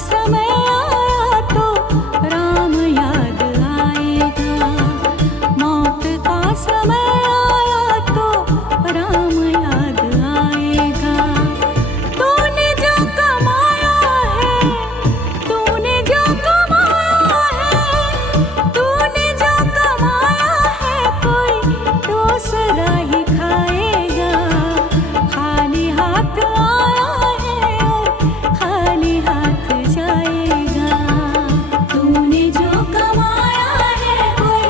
समय आया तो राम याद आएगा। मौत का समय आया तो राम याद आएगा। तूने जो कमाया है, तूने जो कमाया है, तूने जो कमाया है, कोई दूसरा ही खाएगा। खाली हाथ आया है और खाली हाथ जाएगा। तूने जो कमाया है, कोई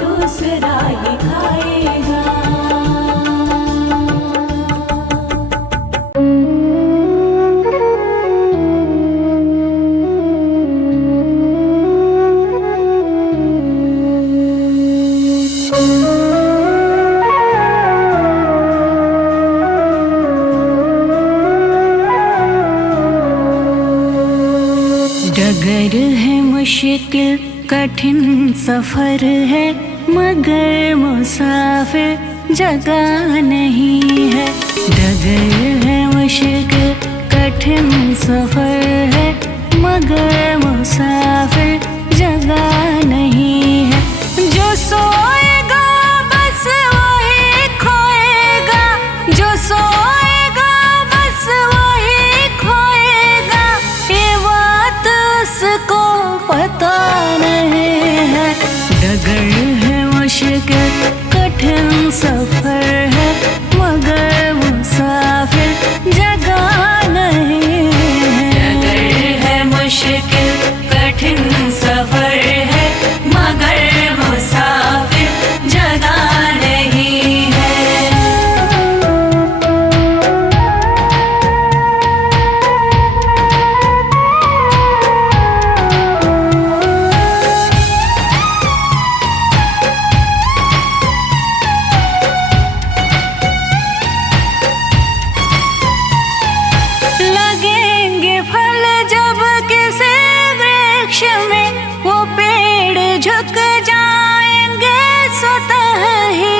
दूसरा ही खाएगा। डगर है मुश्किल कठिन सफर है, मगर मुसाफिर जगह नहीं है। डगर है मुश्किल कठिन सफर है, मगर मुसाफिर जगह नहीं है। जो सोएगा बस वही खोएगा, जो सोएगा बस वही खोएगा। ये बात उसको पता नहीं है। डगर है मुश्किल कठिन सफर है, मगर मुसाफिर जगह नहीं है। डगर है मुश्किल कठिन सफर है, मगर मुसाफिर जगह नहीं है। लगेंगे फल जब किसी वृक्ष में, वो पेड़ झुक जाएंगे स्वतः ही।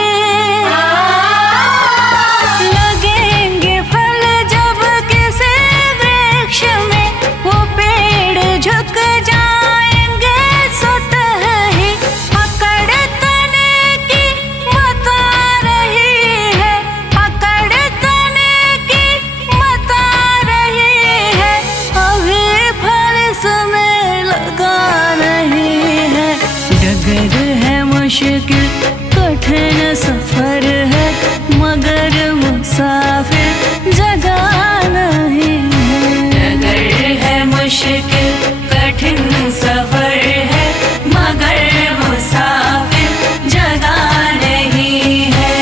लगेंगे फल जब किसी वृक्ष में, वो पेड़ झुक जाएंगे स्वतः ही। पकड़ तने की बता रही है, पकड़ तने की बता रही है। अभी फल इसमें लगा नहीं है। डगर है मुश्किल कठिन सफर है, मगर मुसाफिर जगह नहीं है। डगर है मुश्किल कठिन सफर है, मगर मुसाफिर जगह नहीं है।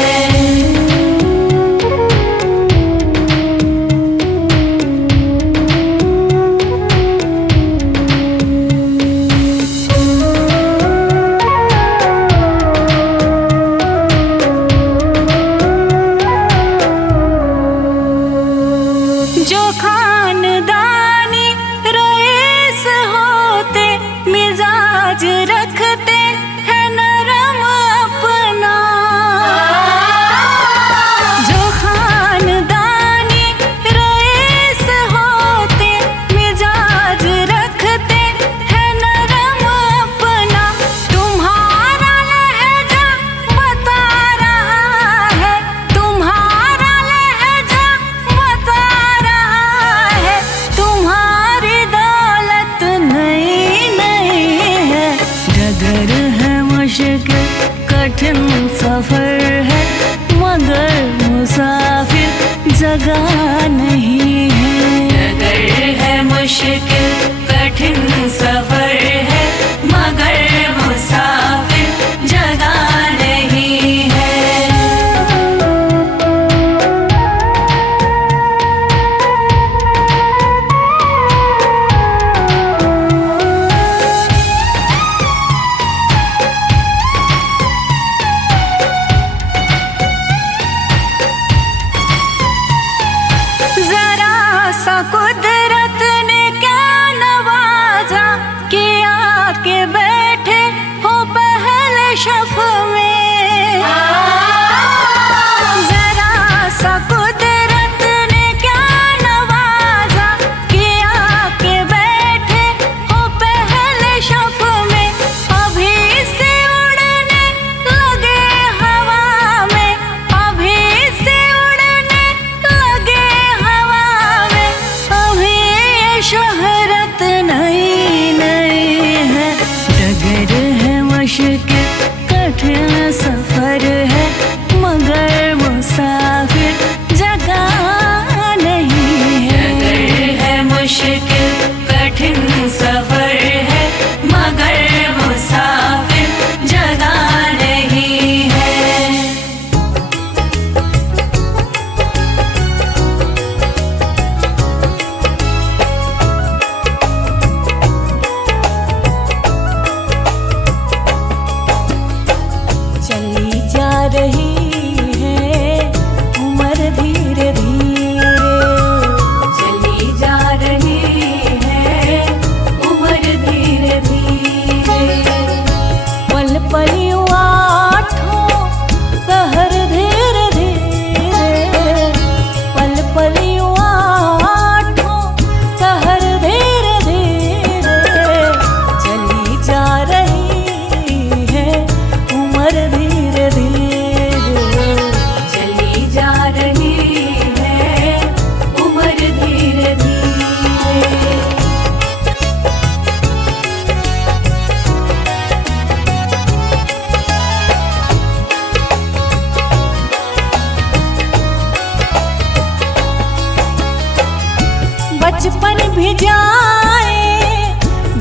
जो खानदानी रईस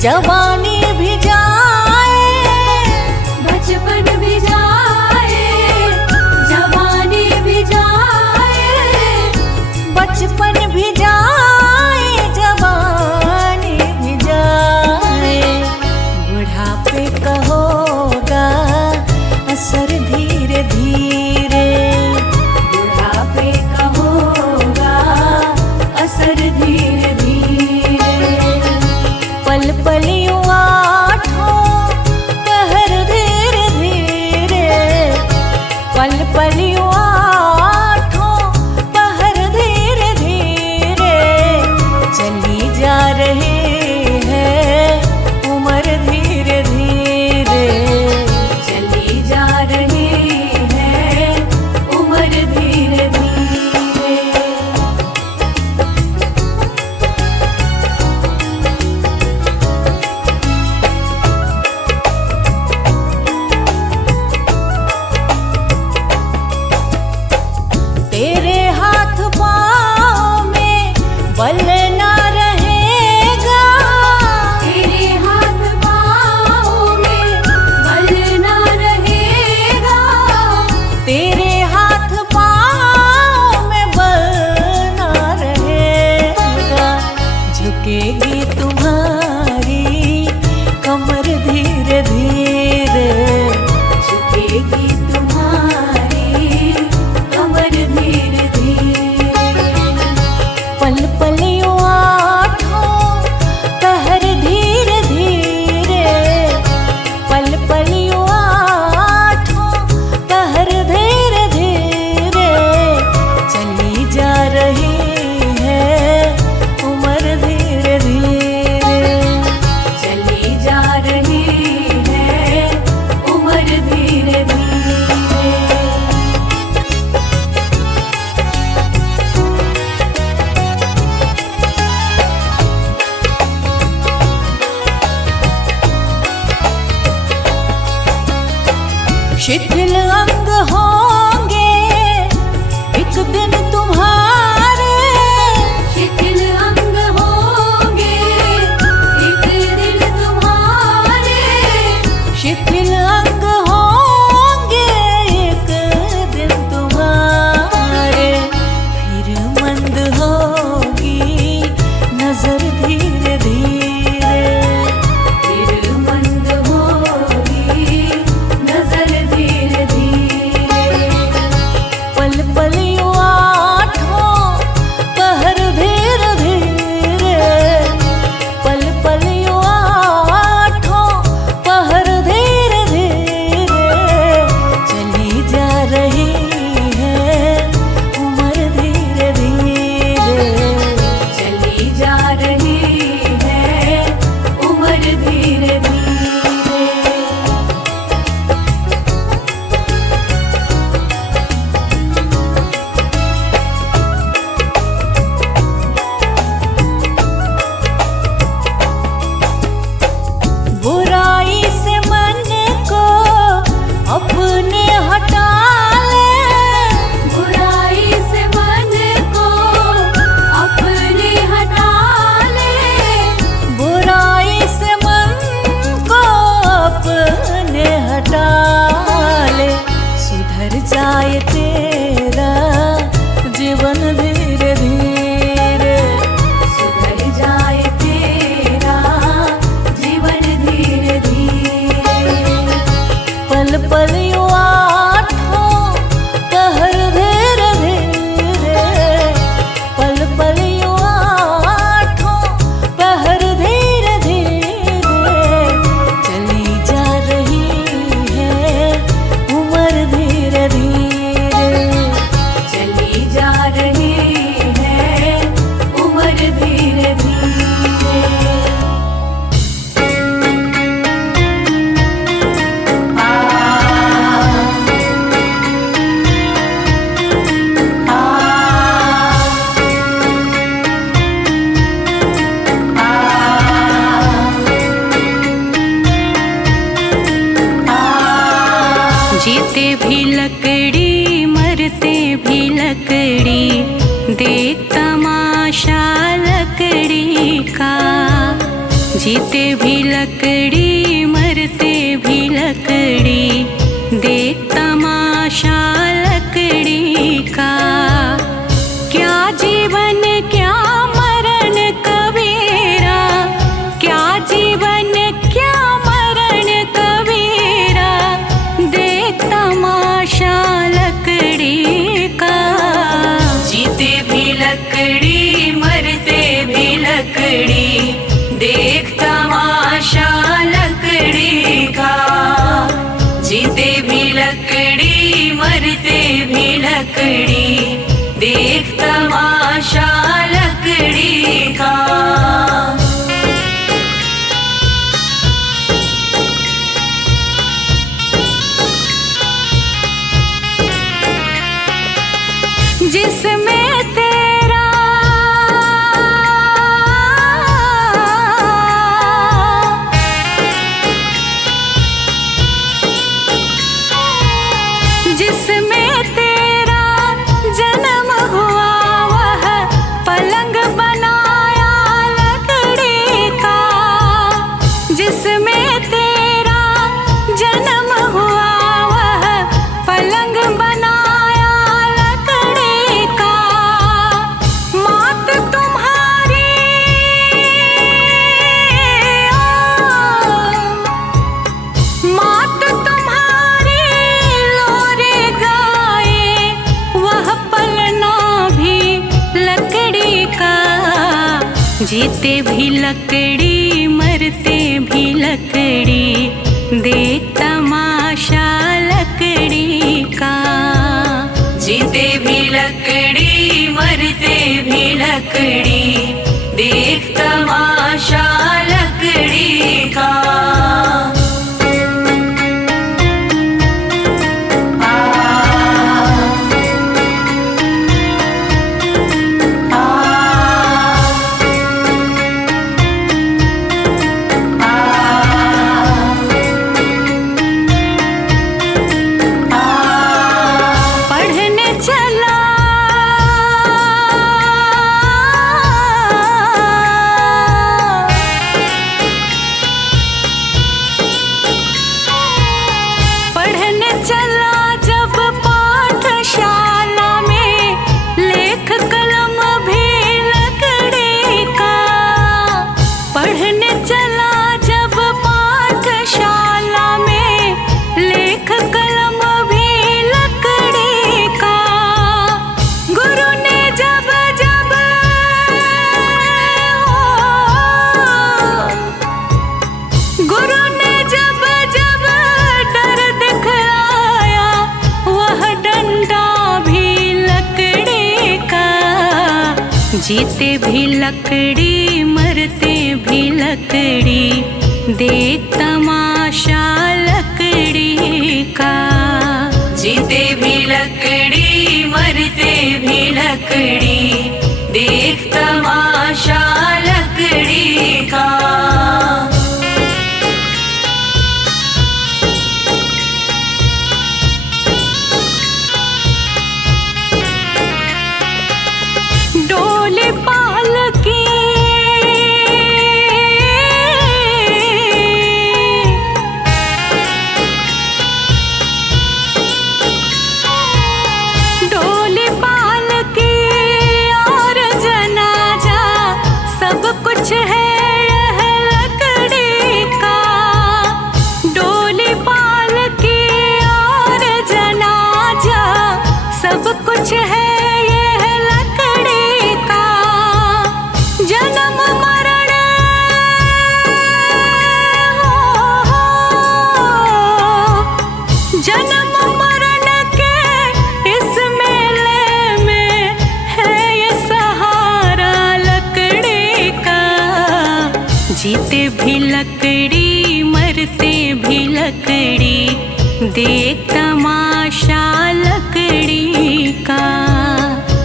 जवानी भी जाए, बचपन भी जाए, जवानी भी जाए, बचपन भी जाए, जवानी भी जाए। बुढ़ापे का होगा असर धीरे धीरे, बुढ़ापे का होगा असर धीरे धीरे। पल पल यूं आठों पहर धीरे धीरे, पल पल यूं आठों पहर धीरे धीरे। चली जा रही है उम्र धीरे धीरे, चली जा रही है उम्र धीरे धीरे। तेरे हाथ पाँव में बल ना रहेगा, तेरे हाथ पाँव में बल ना रहेगा, तेरे हाथ पाँव में बल ना रहेगा। झुकेगी तुम्हारी कमर धीरे धीरे, झुकेगी तुम्हारी कमर धीरे धीरे। पल पल यूं आठों पहर धीरे धीरे, पल पल यूं आठों पहर धीरे धीरे। चली जा रही है उम्र धीरे धीरे, चली जा रही है उम्र धीरे धीरे। शिथिल अंग होंगे एक दिन तुम्हारे, शिथिल अंग होंगे एक दिन तुम्हारे, शिथिल अंग होंगे एक दिन तुम्हारे। फिर मंद होगी नजर धीरे धीरे, फिर मंद होगी नजर धीरे धीरे। पल पल यूं आठों पहर धीरे धीरे, पल पल यूं आठों पहर धीरे धीरे। चली जा रही है उम्र धीरे धीरे, चली जा रही है उम्र धीरे धीरे। बुराई से मन को अपने हटा ले, बुराई से मन को अपने हटा ले, बुराई से मन को अपने हटा ले। सुधर जाए तेरा जीवन धीरे धीरे, सुधर जाए तेरा जीवन धीरे धीरे। पल पल यूं आठों पहर धीरे धीरे, पल पल यूं आठों पहर धीरे धीरे। चली जा रही है उम्र धीरे धीरे, चली जा रही है उम्र धीरे धीरे। जीते भी लकड़ी मरते भी लकड़ी, देख तमाशा लकड़ी का। जीते भी लकड़ी मरते भी लकड़ी, देख तमाशा लकड़ी का। क्या जीवन क्या मरण कबीरा, क्या जीवन क्या मरण कबीरा, देख तमाशा लकड़ी का। जीते भी लकड़ी मरते भी लकड़ी, देख तमाशा लकड़ी का। जीते भी लकड़ी मरते भी लकड़ी, देख तमाशा लकड़ी का। जिसमें तेरा जिसमें तेरा जन्म हुआ, वह पलंग बनाया लकड़ी का। जिसमें तेरा जन्म हुआ, वह पलंग बनाया लकड़ी का। मात तुम्हारी मात तुम्हारी लोरे गाए, वह पलना भी लकड़ी का। जीते भी लकड़ी मरते भी लकड़ी, देख तमाशा लकड़ी का। जीते भी लकड़ी मरते भी लकड़ी, देख तमाशा लकड़ी का। पढ़ने चला पढ़ने चला जब पाठशाला में, लेख कलम भी लकड़ी का। पढ़ने चला जब पाठशाला में, लेख कलम भी लकड़ी का। गुरु ने जब जब गुरु ने जब जब डर दिखलाया, वह डंडा भी लकड़ी का। जीते भी लकड़ी मरते भी लकड़ी, देख तमाशा लकड़ी का। जीते भी लकड़ी मरते भी लकड़ी, देख तमाशा लकड़ी का। डोली पालकी डोली पालकी और जनाजा, सब कुछ है यह लकड़ी का। डोली पालकी और जनाजा, सब कुछ है यह लकड़ी का। जन्म मरण जन्म मरण के इस मेले में है ये सहारा लकड़ी का। जीते भी लकड़ी मरते भी लकड़ी, देख तमाशा लकड़ी का।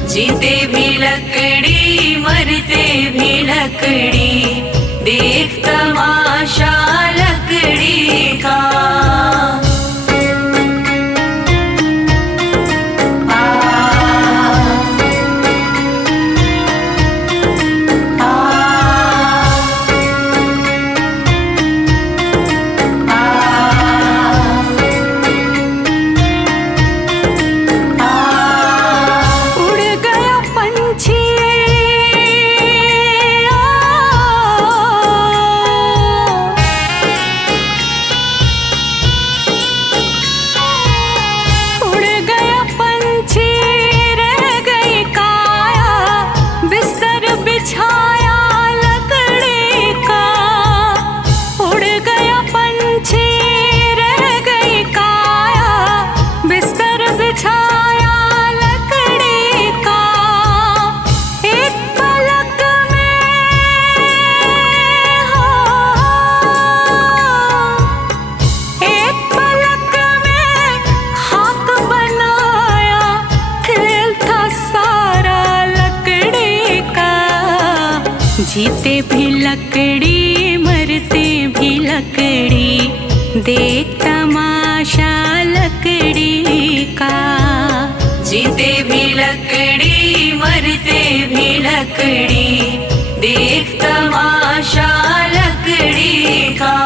जीते भी लकड़ी मरते भी लकड़ी, देख तमाशा लकड़ी का। देख तमाशा लकड़ी का। जीते भी लकड़ी मरते भी लकड़ी, देख तमाशा लकड़ी का।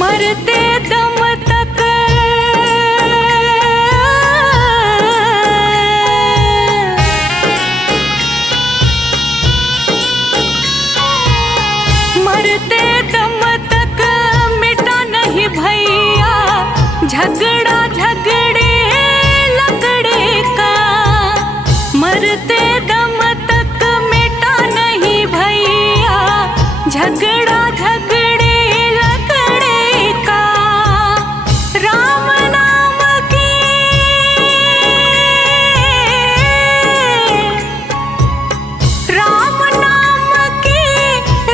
मरते दम तक मरते दम तक मिटा नहीं भैया झगड़ा झगड़े लकड़े का। मरते दम तक मिटा नहीं भैया झगड़ा झगड़े लकड़े का। राम नाम की राम नाम की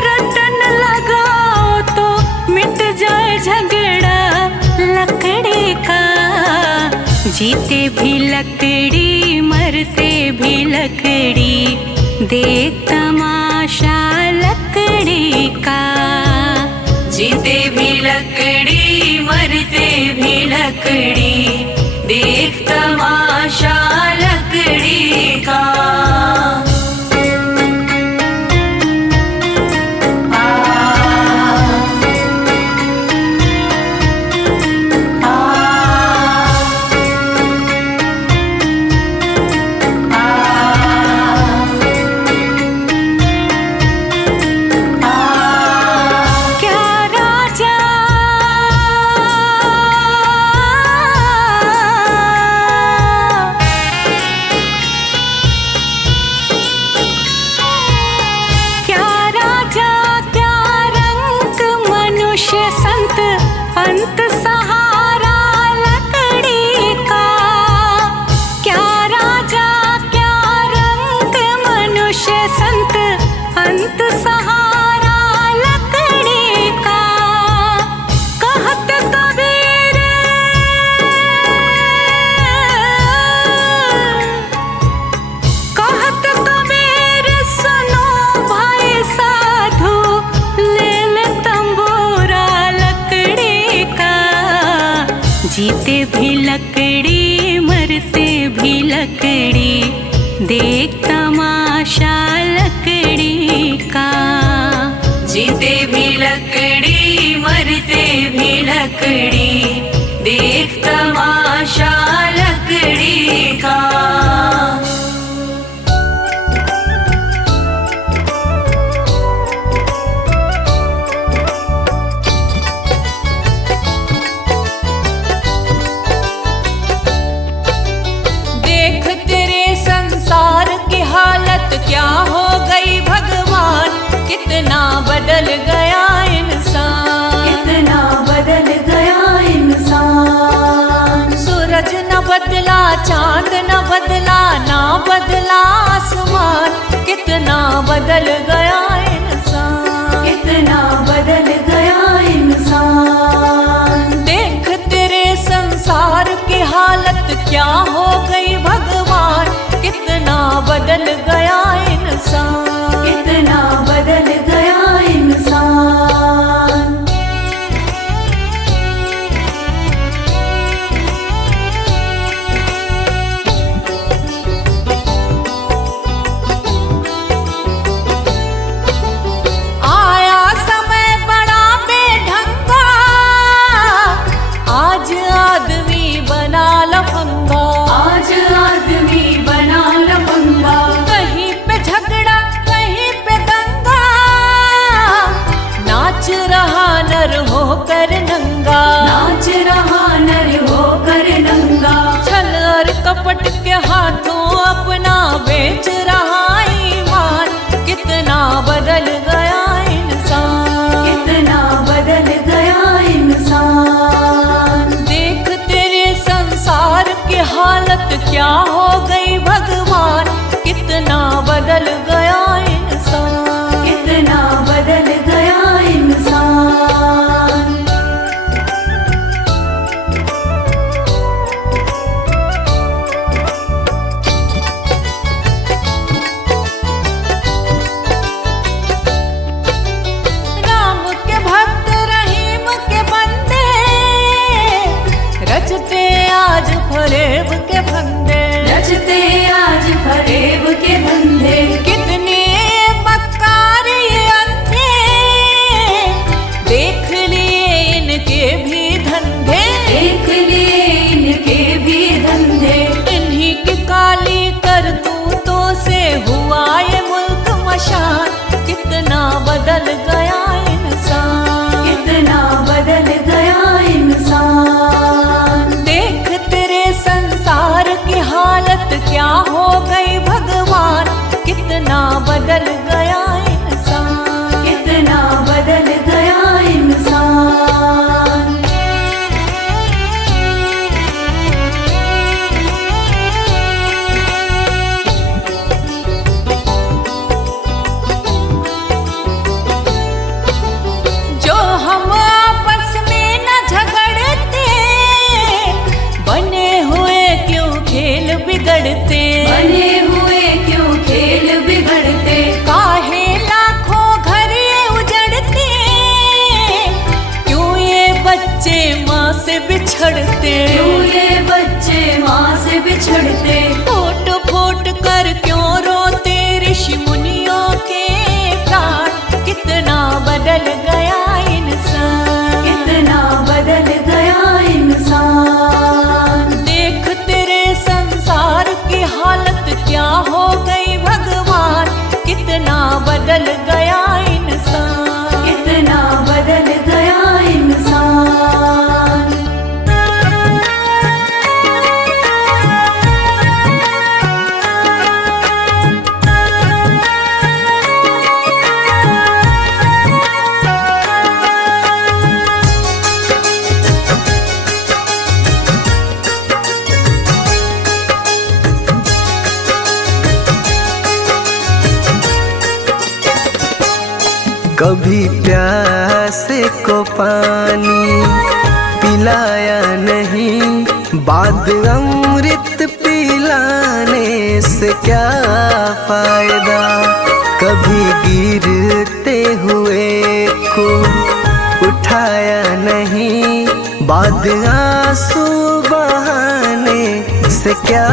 रटन लगाओ तो मिट जाए झगड़ा लकड़ी का। जीते भी लकड़ी मरते भी लकड़ी, देख तमाशा लकड़ी का। जीते भी लकड़ी मरते भी लकड़ी, देख तमाशा लकड़ी का। अंत सहारा लकड़ी का। क्या राजा क्या रंग मनुष्य संत, अंत सहारा लकड़ी का। कहत कबीर कहत कबीर सुनो भाई साधु, ले ले तंबूरा लकड़ी का। जीते भी लकड़ी मरते भी लकड़ी, देख तमाशा लकड़ी का। जीते भी लकड़ी मरते भी लकड़ी, देख तमाशा लकड़ी का। क्या हो गई भगवान, कितना बदल गया इंसान, कितना बदल गया इंसान। सूरज न बदला चांद न बदला ना बदला आसमान, कितना बदल गया इंसान, कितना बदल गया इंसान। देख तेरे संसार की हालत क्या हो गई भगवान, कितना बदल गया इंसान, कितना बदल गया इंसान। आया समय बड़ा बेढंगा, आज आदमी बना लफंगा, आज आदमी बना लफंगा। कहीं पे झगड़ा कहीं पे दंगा, नाच रहा नर होकर नंगा, नाच रहा नर होकर नंगा। छल और कपट के हाथों अपना बेच रहा ईमान, कितना बदल गया इंसान, कितना बदल गया इंसान। देख तेरे संसार की हालत क्या हो गई भगवान, कितना बदल गया इंसान, कितना बदल गया इंसान। फरेब के फंदे, रचते आज फरेब के धंधे। कितने मक्कार ये अंधे, देख लिए इनके भी धंधे, देख लिए इनके भी धंधे। इन्हीं की काली करतूतों से हुआ ये मुल्क मशान, कितना बदल गया इंसान, कितना बदल गया इंसान। देख तेरे संसार की हालत क्या हो गई भगवान, कितना बदल गया इंसान, कितना बदल गया इंसान। जो हम आपस में न झगड़ते, बने हुए क्यों खेल बिगड़ते, बने हुए क्यों खेल बिगड़ते। काहे लाखों घर ये उजड़ते, क्यों ये बच्चे माँ से बिछड़ते, क्यों ये बच्चे माँ से बिछड़ते। फूट फूट कर क्यों रोते ऋषि मुनियों के प्राण, कितना बदल गया इंसान, कितना बदल गया इंसान। देख तेरे संसार की हालत क्या हो गई भगवान, कितना बदल गया इंसान, कितना बदल गया इंसान। कभी प्यासे को पानी पिलाया नहीं, बाद अमृत पिलाने से क्या फायदा। कभी गिरते हुए को उठाया नहीं, बाद आंसू बहाने से क्या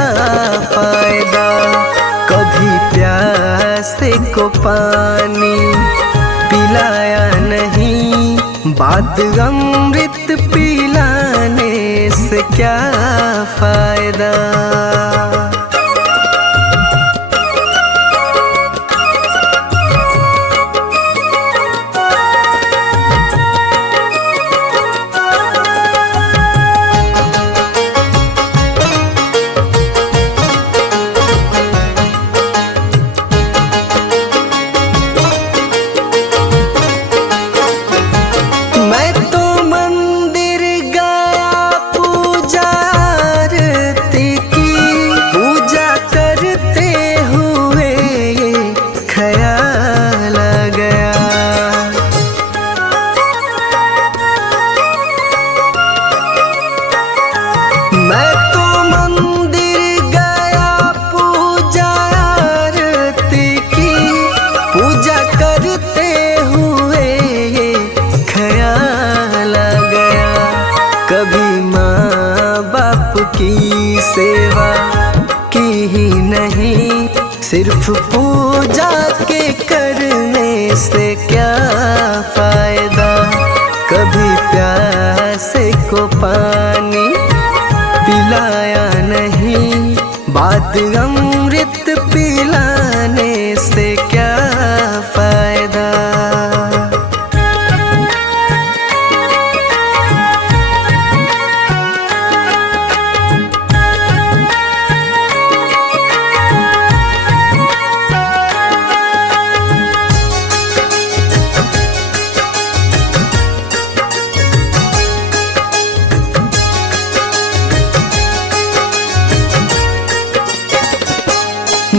फायदा। कभी प्यासे को पानी पिलाया नहीं, बाद अमृत पिलाने से क्या फायदा। मैं तो मंदिर गया पूजा आरती की, पूजा करते हुए ये ख्याल आ गया। मैं तो मंदिर गया पूजा आरती की, पूजा करते हुए ये ख्याल आ गया। कभी माँ बाप की सेवा की ही नहीं, सिर्फ पूजा के करने से क्या फायदा। कभी प्यासे को पानी पिलाया नहीं, बाद अमृत पिलाने से क्या फायदा।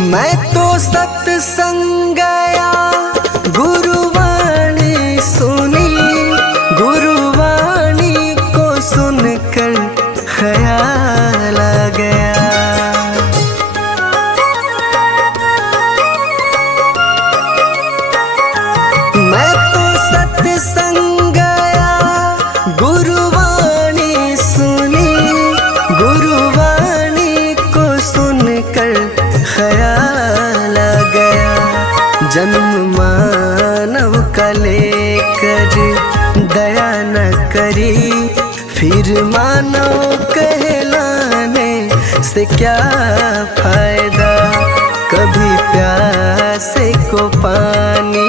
मैं तो सत्संग गया, गुरुवाणी सुनी, गुरुवाणी को सुनकर ख्याल आ गया। मैं तो सत्संग गया, गुरुवाणी सुनी, गुरुवाणी जन्म मानव का लेकर दया न करी, फिर मानव कहलाने से क्या फायदा। कभी प्यासे को पानी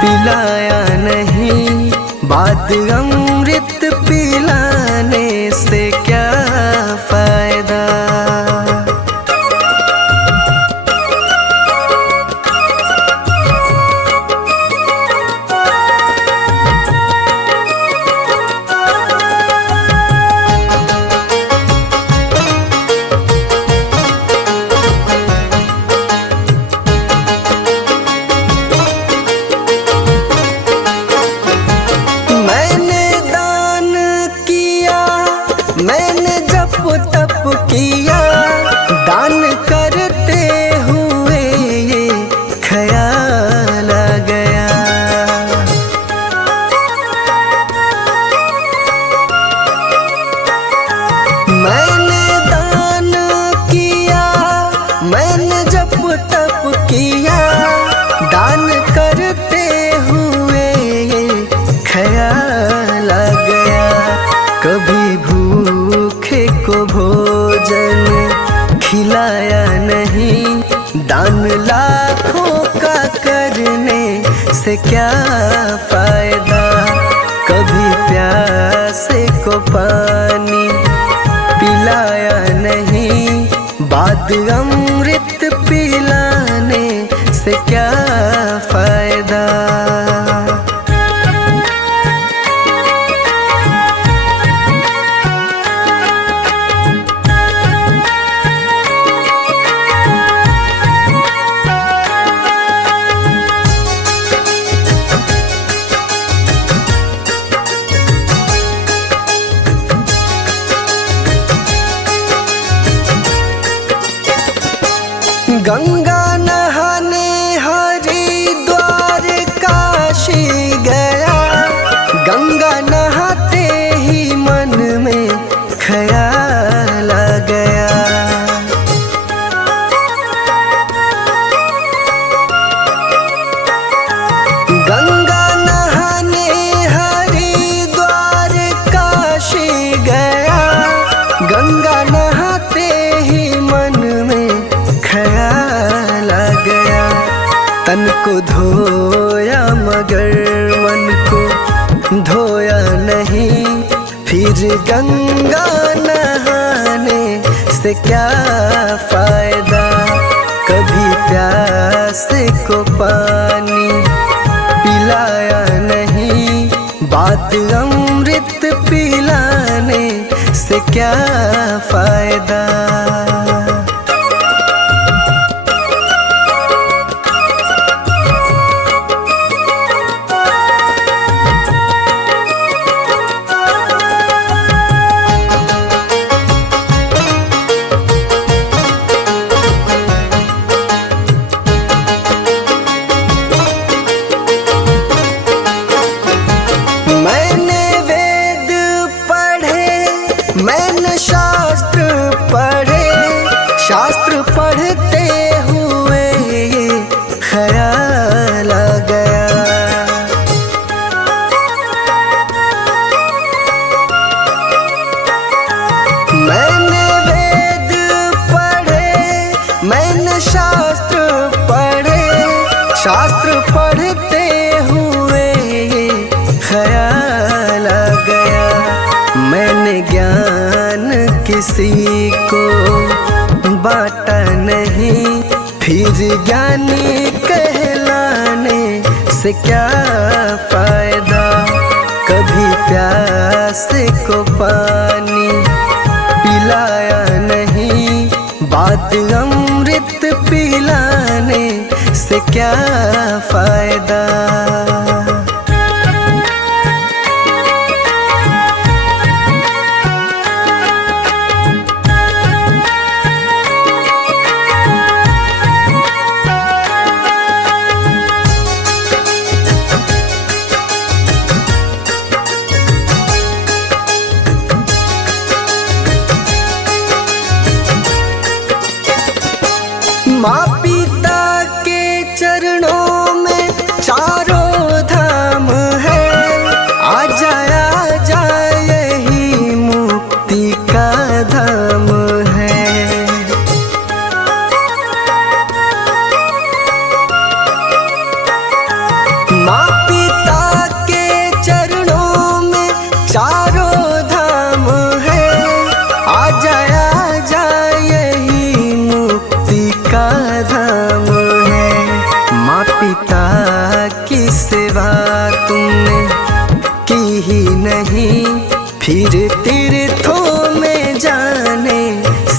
पिलाया नहीं, बात अमृत पिलाने से क्या फायदा। मैंने जप तप किया, दान करते हुए ये ख्याल आ गया। मैंने दान किया, मैंने जप तप किया, दान करते हुए ये ख्याल आ गया। कभी भूखे को भोजन खिलाया नहीं, दान लाखों का करने से क्या फायदा। कभी प्यासे को पानी पिलाया नहीं, बात अमृत पिलाने से क्या फायदा। गंगा नहाने हरिद्वार काशी गया, गंगा नहाते ही मन में ख्याल आ गया। गंगा नहाने हरिद्वार काशी गया, गंगा नहाते ही मन में ख्याल आ गया। तन को धोया मगर मन को धोया नहीं, फिर गंगा नहाने से क्या फायदा। कभी प्यासे को पानी पिलाया नहीं, बात अमृत पिलाने से क्या फायदा। मैंने शास्त्र पढ़े, शास्त्र पढ़ते हुए ये ख्याल आ गया। मैंने वेद पढ़े, मैंने शास्त्र पढ़े, शास्त्र पढ़ते हुए ये ख्याल आ गया। मैंने ज्ञान किसी को बांटा नहीं, फिर ज्ञानी कहलाने से क्या फायदा। कभी प्यासे को पानी पिलाया नहीं, बात अमृत पिलाने से क्या फायदा। माँ पिता के चरणों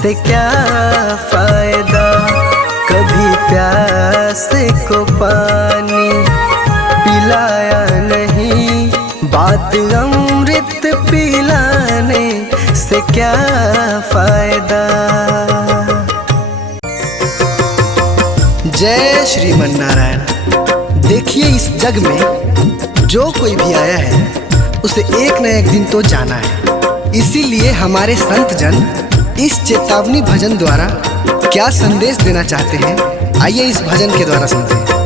से क्या फायदा। कभी प्यास को पानी पिलाया नहीं, बात अमृत पिलाने से क्या फायदा। जय श्रीमन नारायण। देखिए, इस जग में जो कोई भी आया है उसे एक न एक दिन तो जाना है। इसीलिए हमारे संत जन इस चेतावनी भजन द्वारा क्या संदेश देना चाहते हैं, आइए इस भजन के द्वारा सुनते हैं।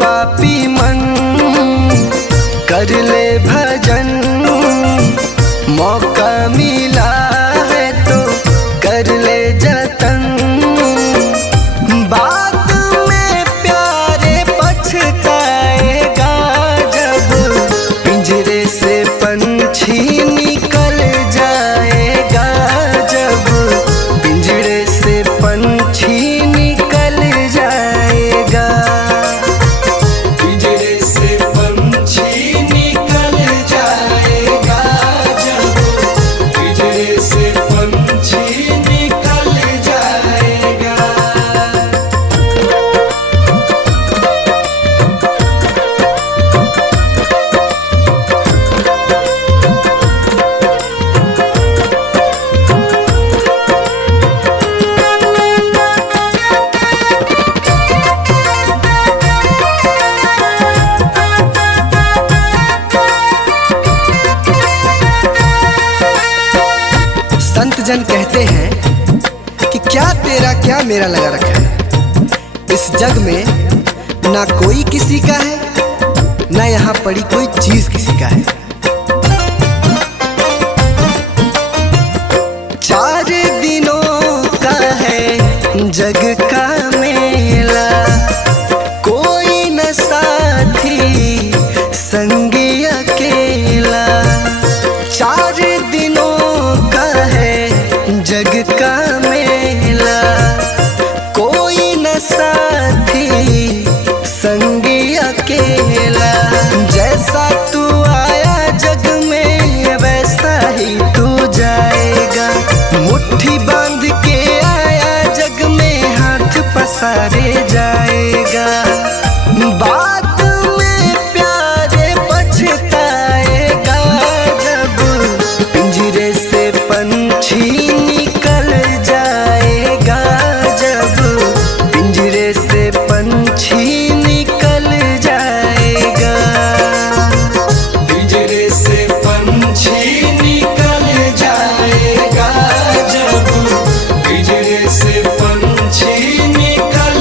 पापी मन कर ले भजन, मौका मिला है तो कर ले जतन। बाद में प्यारे पछताएगा जब पिंजरे से पंछी निकल जाएगा। जब पिंजरे से पंछी निकल जाएगा। संत जन कहते हैं कि क्या तेरा क्या मेरा लगा रखा है। इस जग में ना कोई किसी का है, ना यहाँ पड़ी कोई चीज किसी का है। 4 दिनों का है जग का मेला, कोई न साथी संगी अकेला। 4 दिनों का है जग का मेला, कोई न साथी संगी अकेला। जैसा तू आया जग में वैसा ही तू जाएगा। मुट्ठी बांध के आया जग में हाथ पसारे जाएगा। बाद में प्यारे पछताएगा जब पिंजरे से पंछी निकल जाएगा। जब पिंजरे से पंछी निकल जाएगा। पिंजरे से पंछी निकल जाएगा। जब पिंजरे से पंछी निकल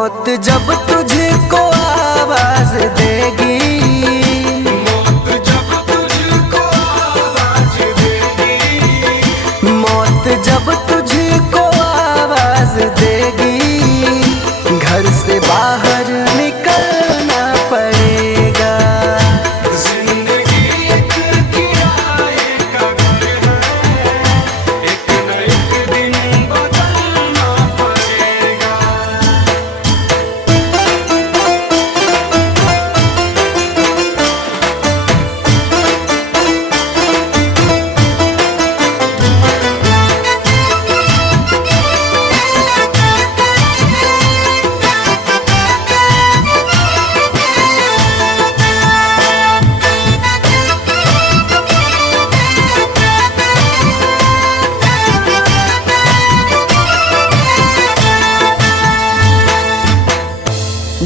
मौत जब तुझको आवाज देगी, मौत जब तुझको आवाज देगी, मौत जब तुझको आवाज देगी, घर से बाहर निकलना पड़ेगा। जिंदगी एक किराए का घर है, एक न एक दिन बदलना पड़ेगा।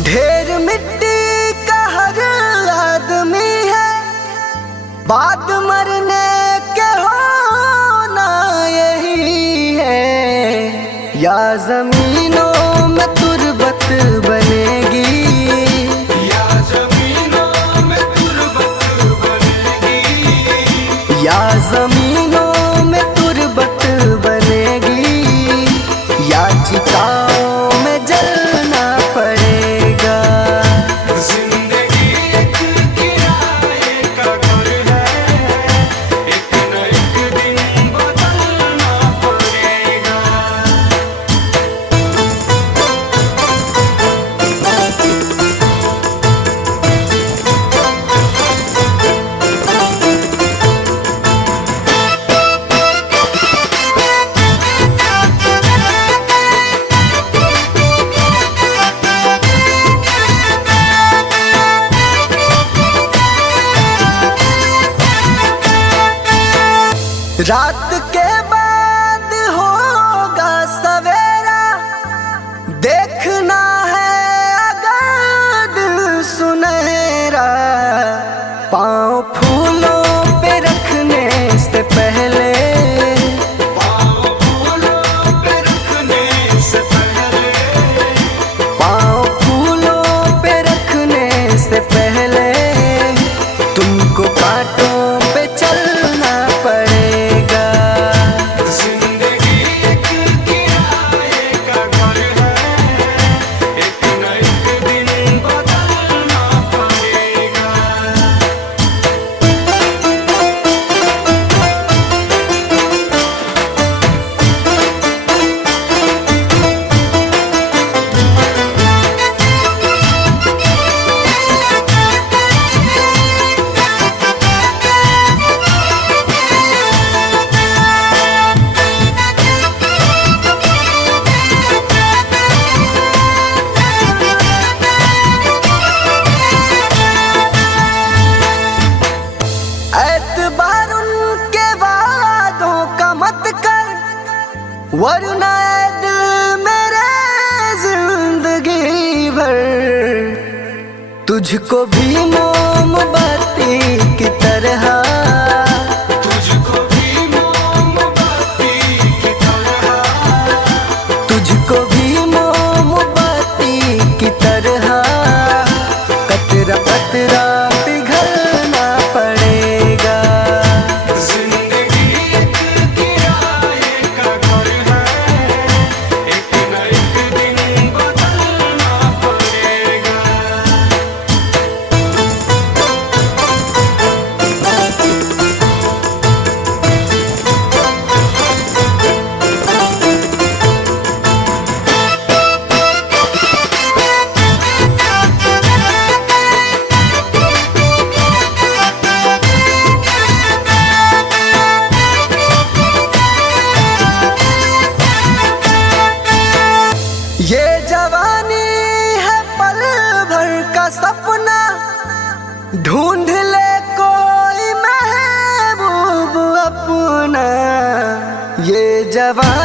ढेर मिट्टी का हर आदमी है, बाद मरने के होना यही है। या जमीनों में तुरबत बनेगी, या जमीनों में तुरबत बनेगी, या जमीनों में तुरबत बनेगी, या चिताओं में जलना पड़ेगा। जिंदगी एक किराए का घर है, एक न एक दिन बदलना पड़ेगा। रात के बाद होगा सवेरा, देखना है अगर दिल सुनहरा। पाँव फूलों पे रखने से पहले, पाँव फूलों पे रखने से पहले, पाँव फूलों पे रखने से पहले, तुमको कांटों पे चलना पड़ेगा। जिंदगी एक किराए का घर है, एक न एक दिन बदलना पड़ेगा। एतबार उनके वादों का मत कर, वरना ऐ दिल मेरे जिंदगी भर तुझको भी मोमबत्ती की तरह, तुझको भी मोमबत्ती की तरह, तुझको भी मोमबत्ती की तरह, कतरा कतरा पिघलना पड़ेगा। जिंदगी एक किराए का घर है, एक न एक दिन बदलना पड़ेगा। ये जवानी है पल भर का सपना, ढूंढ ले कोई महबूब अपना। ये जवानी